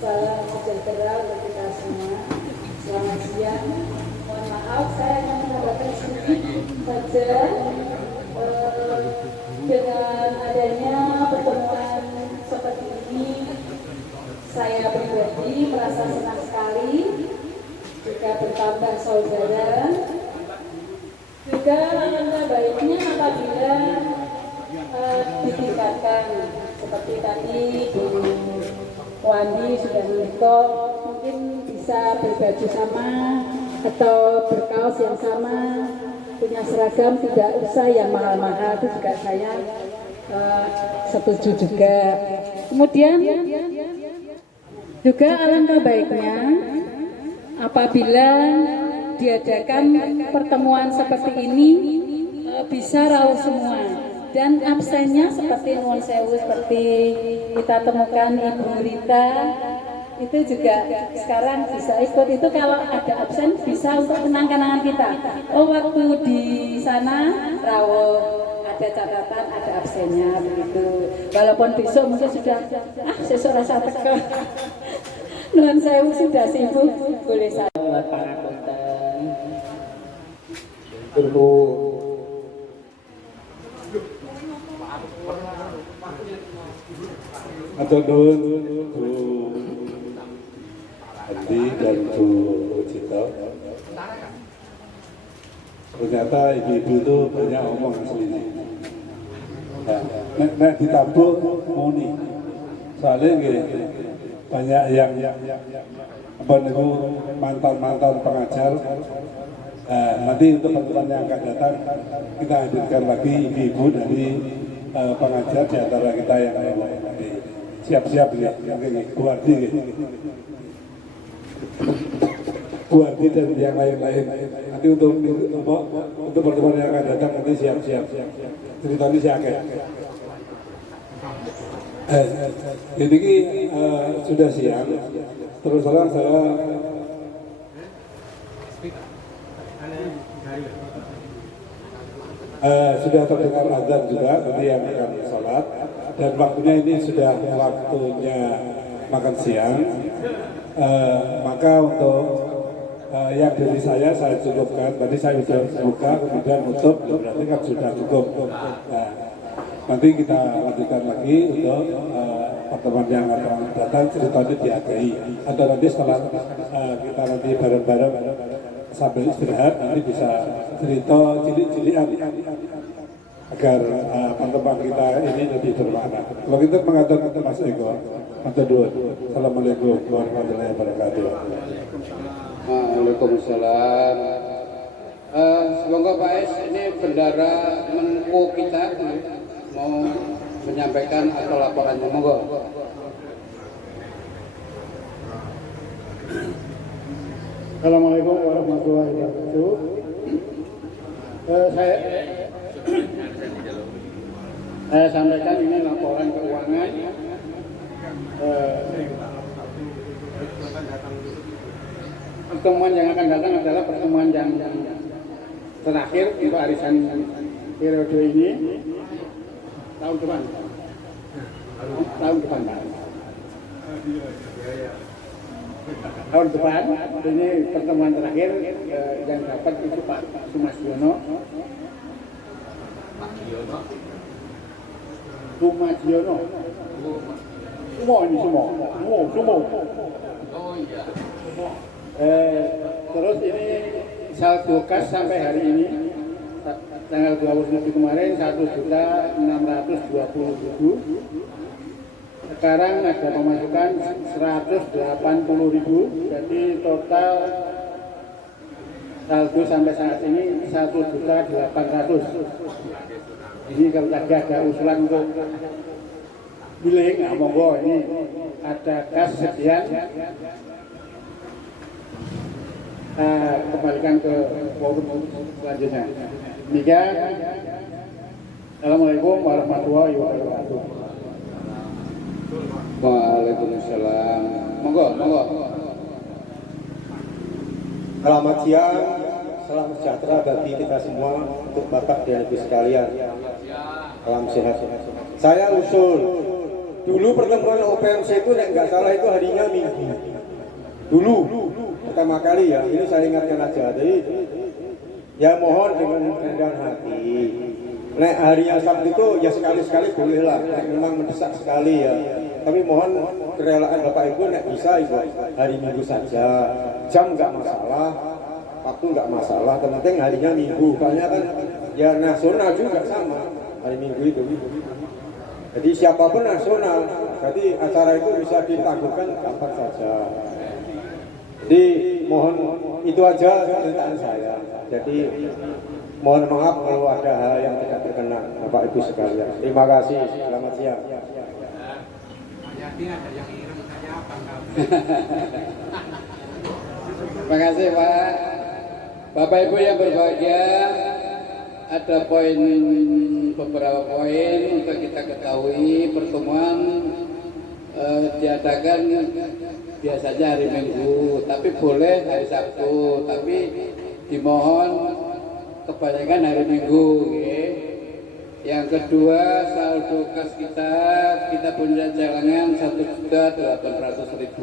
Salam sejahtera untuk kita semua. Selamat siang. Mohon maaf, saya akan menambahkan sedikit saja dengan adanya pertemuan seperti ini. Saya pribadi merasa senang sekali, juga bertambah saudara. Juga alangkah baiknya apabila ditingkatkan, seperti tadi Bu Wandi sudah menikah, mungkin bisa berbaju sama atau berkaos yang sama, punya seragam, tidak usah yang mahal-mahal, itu juga saya setuju juga. Kemudian juga alangkah baiknya apabila diadakan pertemuan seperti ini bisa rawuh semua, dan absennya seperti nuwun sewu seperti kita temukan Ibu Rita itu juga sekarang bisa ikut. Itu kalau ada absen bisa untuk kenang-kenangan kita, oh waktu di sana rawuh, ada catatan, ada absennya begitu. Walaupun besok mungkin sudah sesuk rasa teko nuwun sewu sudah sibuk, boleh saya buat para konten. Tunggu. Atur nuwun Bu Andi dan Bu Cito. Ternyata ibu-ibu itu banyak omong aslinya. Nek ditabuk muni. Soalnya banyak yang apa niku mantan pengajar. Nanti untuk pertemuan yang akan datang kita hadirkan lagi ibu-ibu dari pengajar di antara kita yang lain. Siap-siap ya, Bu Ardi, Bu Ardi dan yang lain-lain. Nanti untuk pertemuan yang akan datang nanti siap-siap. Ceritanya siapa? Ini sudah siang. terus terang saya sudah terdengar azan juga tadi yang akan sholat, dan waktunya ini sudah waktunya makan siang. Maka untuk yang dari saya cukupkan. Tadi saya sudah buka, kemudian tutup, berarti kan sudah cukup. Nah, nanti kita lanjutkan lagi untuk pertemuan yang akan datang, ceritanya diagai. Atau nanti setelah kita nanti bareng-bareng sambil istirahat, nanti bisa cerita cilik-cilikan agar pertemuan kita ini lebih bermakna. Kalau kita mengatur Mas Eko, Matur nuwun. Assalamualaikum warahmatullahi wabarakatuh. Waalaikumsalam. Semoga Pak Es ini bendara Menko kita mau menyampaikan atau laporannya, monggo. Assalamualaikum warahmatullahi wabarakatuh. Saya sampaikan ini laporan keuangan pertemuan yang akan datang adalah pertemuan yang terakhir untuk arisan periode ini tahun depan ini pertemuan terakhir yang dapat itu Pak Sumadiono terus ini saldo kas sampai hari ini tanggal 27 kemarin 1.620.000. Sekarang ada pemasukan 180.000, jadi total saldo sampai saat ini 1.800.000. Ini kalau tadi ada usulan untuk billing, nah monggo ini ada kas sekian. Kembalikan ke forum selanjutnya. Demikian. Assalamualaikum warahmatullahi wabarakatuh. Waalaikumsalam. Monggo. Selamat siang, salam sejahtera bagi kita semua, untuk Bapak dan Ibu sekalian. Salam sehat. Saya usul, dulu pertemuan OPMC itu nggak salah itu harinya Minggu. Dulu pertama kali ya, ini saya ingatkan aja. Jadi ya mohon dengan kerendahan hati. Nek harinya Sabtu itu ya sekali-sekali bolehlah, memang mendesak sekali ya. Tapi mohon kerelaan Bapak Ibu nek bisa Ibu hari Minggu saja. Jam nggak masalah, waktu nggak masalah, penting harinya Minggu. Karena kan ya nasional juga sama hari Minggu itu. Jadi siapapun nasional, jadi acara itu bisa ditangguhkan kapan saja. Jadi mohon itu aja permintaan saya. Jadi mohon maaf kalau ada hal yang tidak berkenan Bapak Ibu sekalian. Terima kasih. Selamat siang. Terima kasih Pak. Bapak Ibu yang berbahagia, ada beberapa poin untuk kita ketahui. Pertemuan diadakan biasanya hari Minggu, tapi boleh hari Sabtu, tapi dimohon kebanyakan hari Minggu. Yang kedua, saldo kas kita punya cadangan 1.800.000.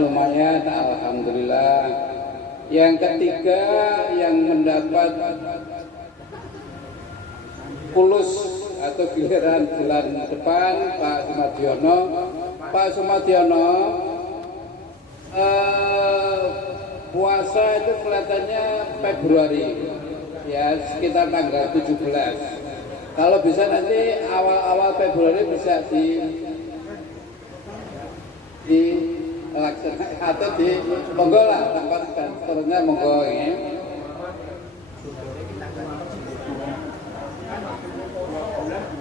Lumayan, alhamdulillah. Yang ketiga, yang mendapat pulus atau giliran bulan depan Pak Sumadiono. Pak Sumadiono puasa itu kelihatannya Februari, ya sekitar tanggal 17. Kalau bisa nanti awal-awal Februari bisa dilaksanakan atau di monggo lah tempat turunnya monggo ini.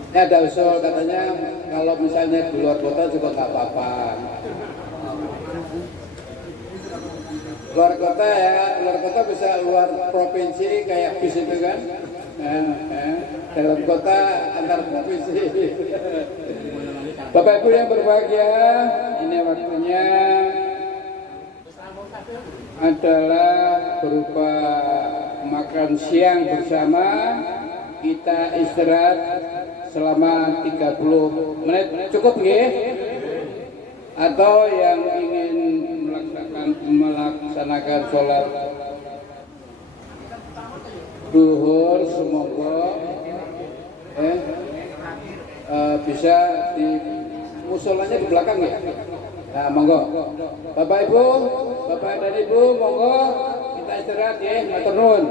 Ini ada usul katanya kalau misalnya di luar kota juga nggak apa-apa. Luar kota ya, luar kota bisa luar provinsi kayak bis itu kan. dalam kota antar provinsi. Bapak Ibu yang berbahagia, ini waktunya adalah berupa makan siang bersama. Kita istirahat selama 30 menit, cukup nggih? Atau yang ingin melaksanakan sholat duhur, semoga bisa di musolanya di belakang ya. Nah, monggo. Bapak Ibu, Bapak dan Ibu, monggo kita istirahat ya, matur nuwun.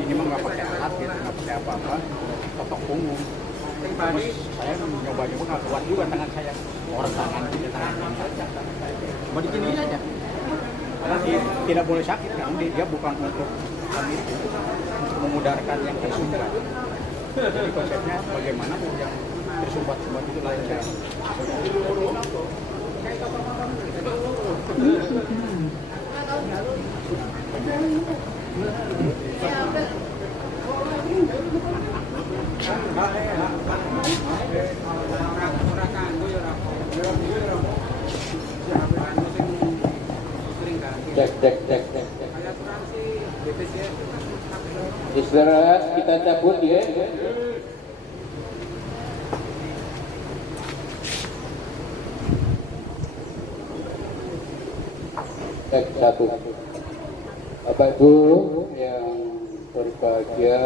Ini mah nggak pakai alat gitu, nggak pakai apa-apa, potong punggung. Terus saya nyoba-nyoba nggak kuat juga tangan saya, orang tangan cuma diginiin aja. Karena dia tidak boleh sakit kan, dia bukan untuk memudarkan yang tersumbat. Jadi konsepnya bagaimana yang tersumbat-sumbat itu lancar. Cek. Istirahat, kita cabut ya. Cek 1. Bapak Ibu yang berbahagia,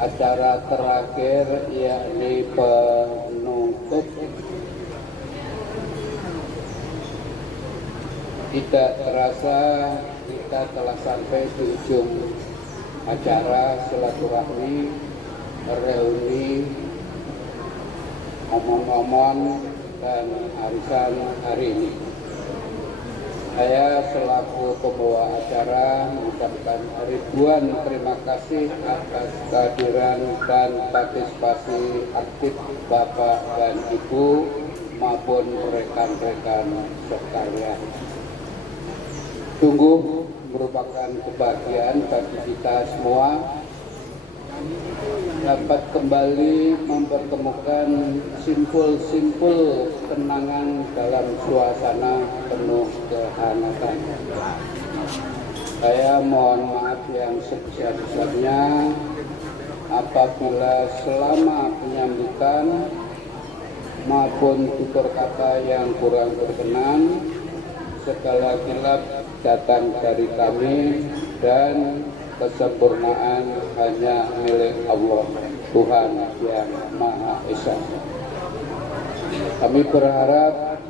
acara terakhir yakni penutup tidak terasa kita telah sampai di ujung acara silaturahmi reuni omong-omong dan arisan hari ini. Saya selaku pembawa acara mengucapkan ribuan terima kasih atas kehadiran dan partisipasi aktif Bapak dan Ibu maupun rekan-rekan sekalian. Sungguh merupakan kebahagiaan bagi kita semua dapat kembali mempertemukan simpul-simpul kenangan dalam suasana penuh kehangatan. Saya mohon maaf yang sebesar-besarnya apabila selama penyambutan maupun tutur kata yang kurang berkenan. Segala khilaf datang dari kami dan kesempurnaan hanya milik Allah, Tuhan yang Maha Esa. Kami berharap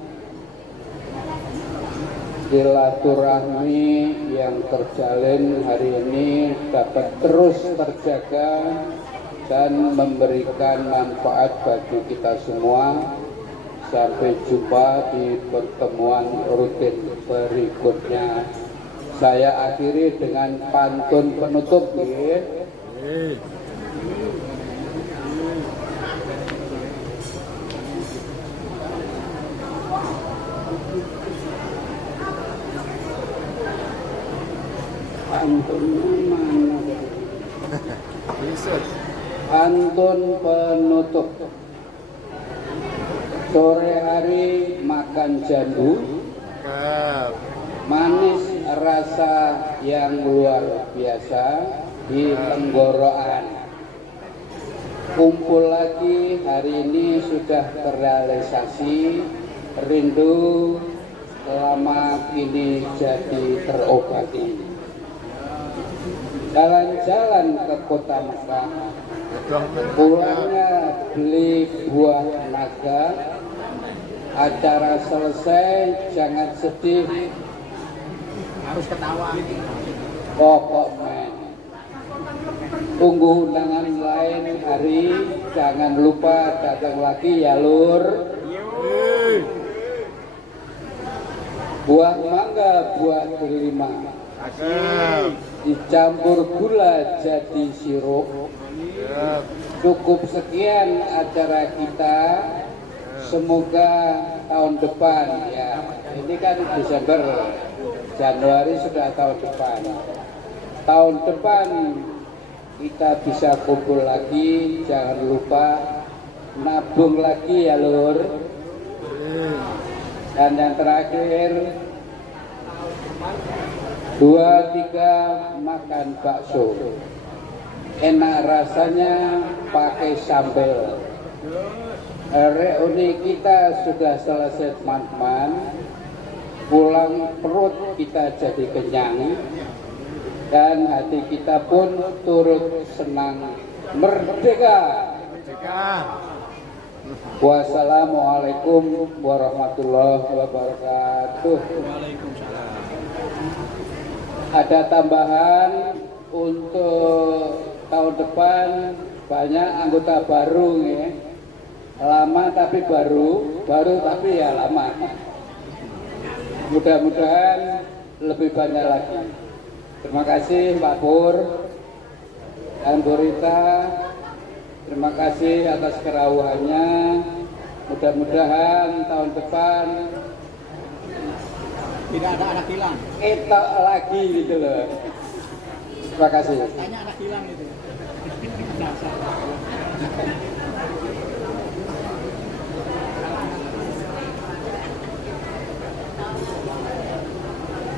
silaturahmi yang terjalin hari ini dapat terus terjaga dan memberikan manfaat bagi kita semua. Sampai jumpa di pertemuan rutin berikutnya. Saya akhiri dengan pantun penutup. Pantun penutup. Sore hari makan jambu, manis rasa yang luar biasa di tenggorokan. Kumpul lagi hari ini sudah terrealisasi, rindu lama kini jadi terobati. Jalan-jalan ke kota Mekah, pulangnya beli buah naga. Acara selesai, jangan sedih, harus ketawa. Pokoknya tunggu undangan lain hari, jangan lupa datang lagi ya lur. Buah mangga, buah delima, dicampur gula jadi sirup. Cukup sekian acara kita. Semoga tahun depan ya. Ini kan Desember, Januari sudah tahun depan. Tahun depan kita bisa kumpul lagi. Jangan lupa nabung lagi ya lur. Dan yang terakhir 2-3 makan bakso. Enak rasanya pakai sambal. Reuni kita sudah selesai teman-teman. Pulang perut kita jadi kenyang dan hati kita pun turut senang. Merdeka. Wassalamualaikum warahmatullahi wabarakatuh. Ada tambahan untuk tahun depan, banyak anggota baru ya. Lama tapi baru tapi ya lama. Mudah-mudahan lebih banyak lagi. Terima kasih Pak Pur dan Bu Rita. Terima kasih atas kerawuhannya. Mudah-mudahan tahun depan Tidak ada anak hilang. kita lagi gitu loh. Terima kasih. Tanya anak hilang itu.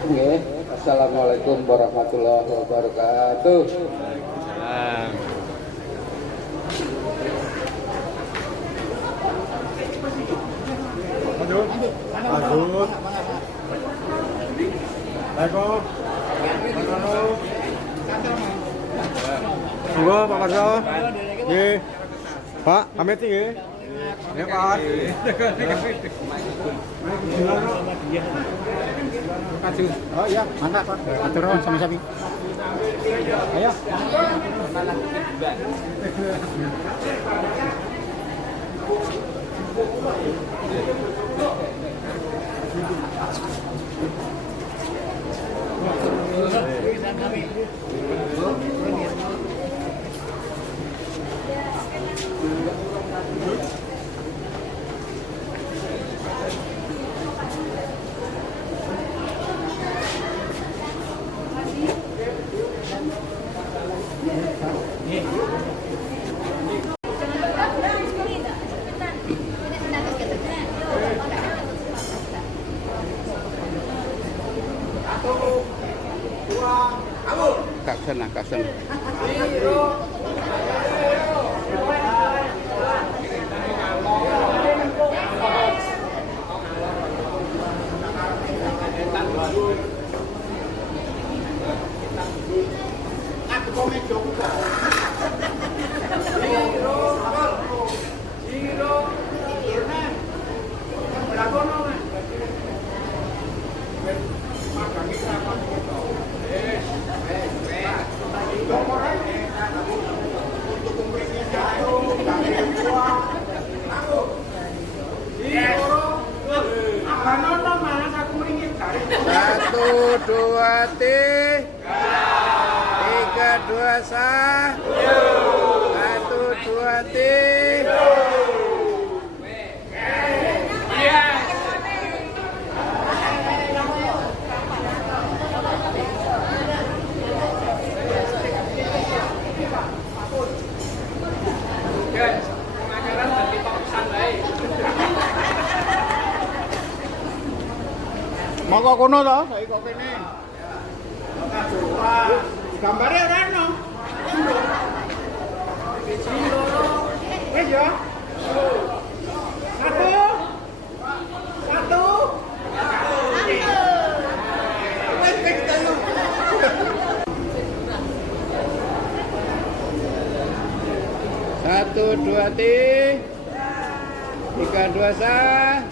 Oke, Assalamualaikum warahmatullahi wabarakatuh. Monggo Pak Karso. Nggih. Pak, pamit nggih. Ya Pak. Oh iya, mantap Pak. Atur nuwun sami-sami. Ayo. Kaksen. Satu, dua, tiga, dua, sah. Satu, dua, Monggo kono to, saiki kok kene. Gambare ora ono. Wis ya. Satu. Satu, dua, tiga, dua, sah.